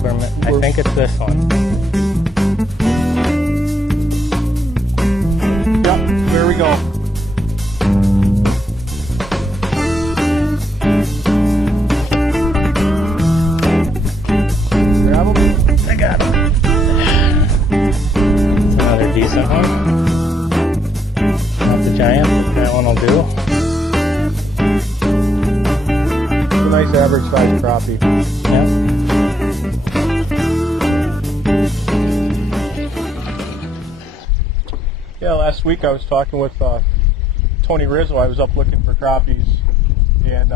I think it's this one. Yep, there we go. Grab them. I got it. It's another decent one. Not the giant. That one will do. It's a nice average size crappie. Yep. Yeah, last week I was talking with Tony Rizzo. I was up looking for crappies, and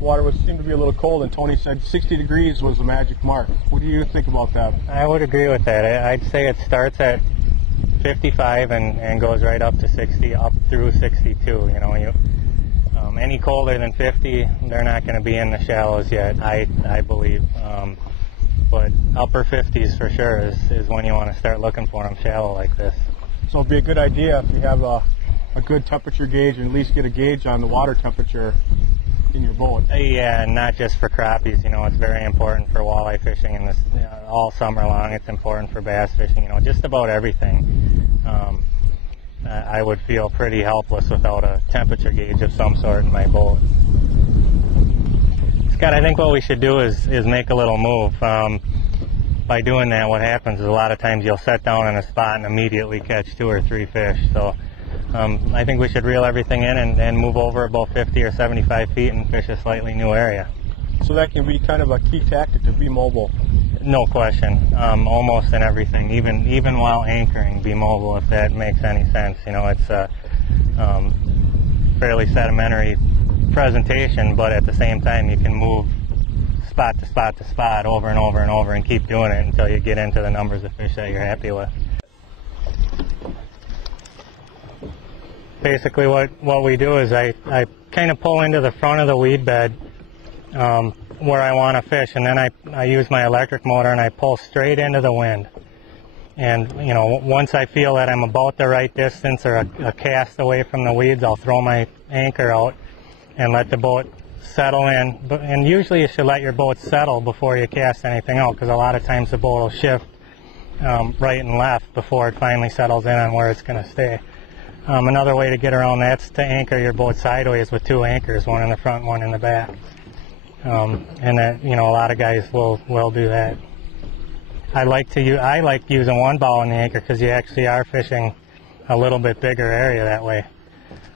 water seemed to be a little cold, and Tony said 60 degrees was the magic mark. What do you think about that? I would agree with that. I'd say it starts at 55 and goes right up to 60, up through 62. You know, any colder than 50, they're not going to be in the shallows yet, I believe. But upper 50s for sure is when you want to start looking for them shallow like this. So it'd be a good idea if you have a good temperature gauge and at least get a gauge on the water temperature in your boat. Yeah, not just for crappies. You know, it's very important for walleye fishing in this all summer long. It's important for bass fishing. You know, just about everything. I would feel pretty helpless without a temperature gauge of some sort in my boat. Scott, I think what we should do is make a little move. By doing that, what happens is a lot of times you'll set down in a spot and immediately catch 2 or 3 fish. So I think we should reel everything in and move over about 50 or 75 feet and fish a slightly new area. So that can be kind of a key tactic to be mobile. No question. Almost in everything, even while anchoring, be mobile if that makes any sense. You know, it's a fairly sedimentary presentation, but at the same time you can move spot to spot to spot over and over and over and keep doing it until you get into the numbers of fish that you're happy with. Basically what we do is I kind of pull into the front of the weed bed where I want to fish, and then I use my electric motor and I pull straight into the wind. And you know, once I feel that I'm about the right distance or a cast away from the weeds, I'll throw my anchor out and let the boat settle in. And usually you should let your boat settle before you cast anything out, because a lot of times the boat will shift right and left before it finally settles in on where it's going to stay. Another way to get around that's to anchor your boat sideways with 2 anchors, one in the front, one in the back. And that, you know, a lot of guys will do that. I like using one ball in the anchor because you actually are fishing a little bit bigger area that way.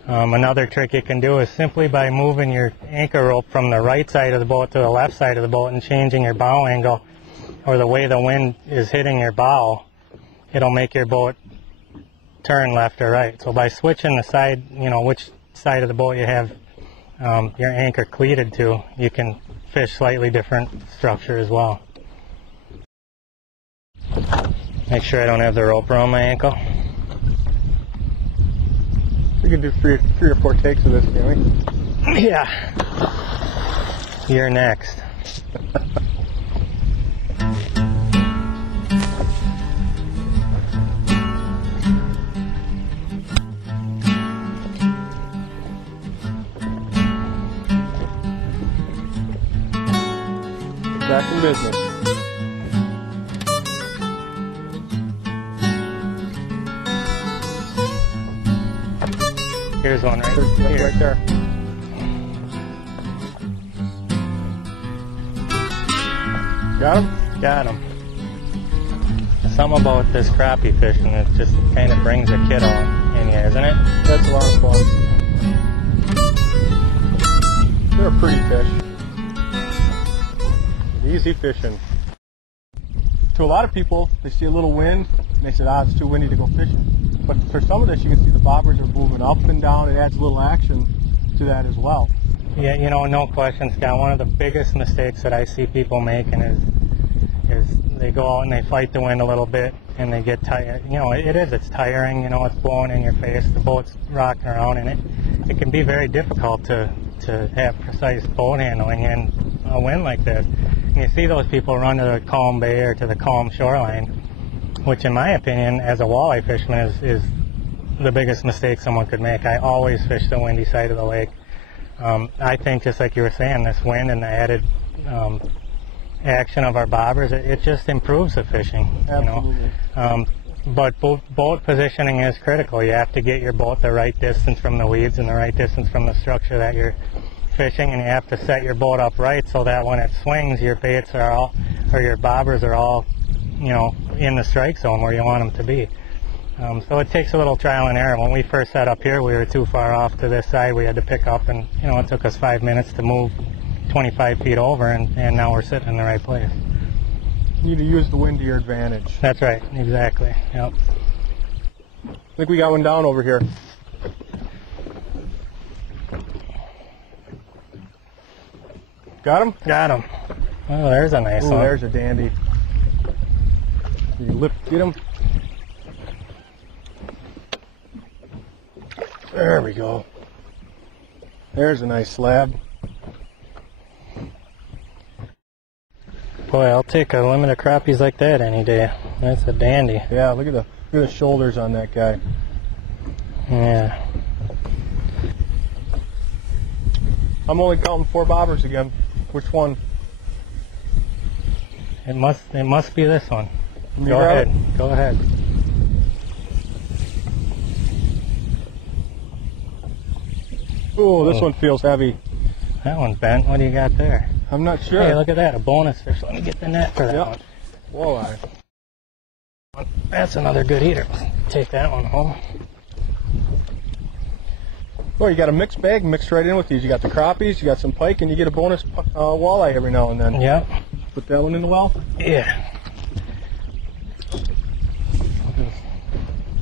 Another trick you can do is simply by moving your anchor rope from the right side of the boat to the left side of the boat and changing your bow angle or the way the wind is hitting your bow, it'll make your boat turn left or right. So by switching the side, you know, which side of the boat you have your anchor cleated to, you can fish slightly different structure as well. Make sure I don't have the rope around my ankle. We can do three or four takes of this, can we? Yeah. You're next. Back in business. Here's one right here. Right there. Got him? Got him. Something about this crappie fishing, it just kind of brings a kid on in you, isn't it? That's a lot of fun. They're a pretty fish. Easy fishing. To a lot of people, they see a little wind and they say, it's too windy to go fishing. But for some of this, you can see the bobbers are moving up and down. It adds a little action to that as well. Yeah, you know, no question, Scott. One of the biggest mistakes that I see people making is they go out and they fight the wind a little bit and they get tired. You know, it's tiring. You know, it's blowing in your face. The boat's rocking around, and it can be very difficult to have precise boat handling in a wind like this. And you see those people run to the calm bay or to the calm shoreline, which in my opinion, as a walleye fisherman, is the biggest mistake someone could make. I always fish the windy side of the lake. I think, just like you were saying, this wind and the added action of our bobbers, it just improves the fishing. Absolutely. You know? But boat positioning is critical. You have to get your boat the right distance from the weeds and the right distance from the structure that you're fishing, and you have to set your boat up right so that when it swings, your baits are all, or your bobbers are all, you know, in the strike zone where you want them to be. So it takes a little trial and error. When we first set up here, we were too far off to this side. We had to pick up, and you know, it took us 5 minutes to move 25 feet over, and now we're sitting in the right place. You need to use the wind to your advantage. That's right, exactly. Yep. I think we got one down over here. Got him? Got him. Oh, there's a nice one. There's a dandy. You get him. There we go. There's a nice slab. Boy, I'll take a limit of crappies like that any day. That's a dandy. Yeah, look at the shoulders on that guy. Yeah. I'm only counting 4 bobbers again. Which one? It must be this one. Go ahead. Go ahead. Oh, this one feels heavy. That one's bent. What do you got there? I'm not sure. Hey, look at that, a bonus fish. Let me get the net for that one. Walleye. That's another good eater. Take that one home. Well, you got a mixed bag mixed right in with these. You got the crappies, you got some pike, and you get a bonus walleye every now and then. Yep. Put that one in the well. Yeah.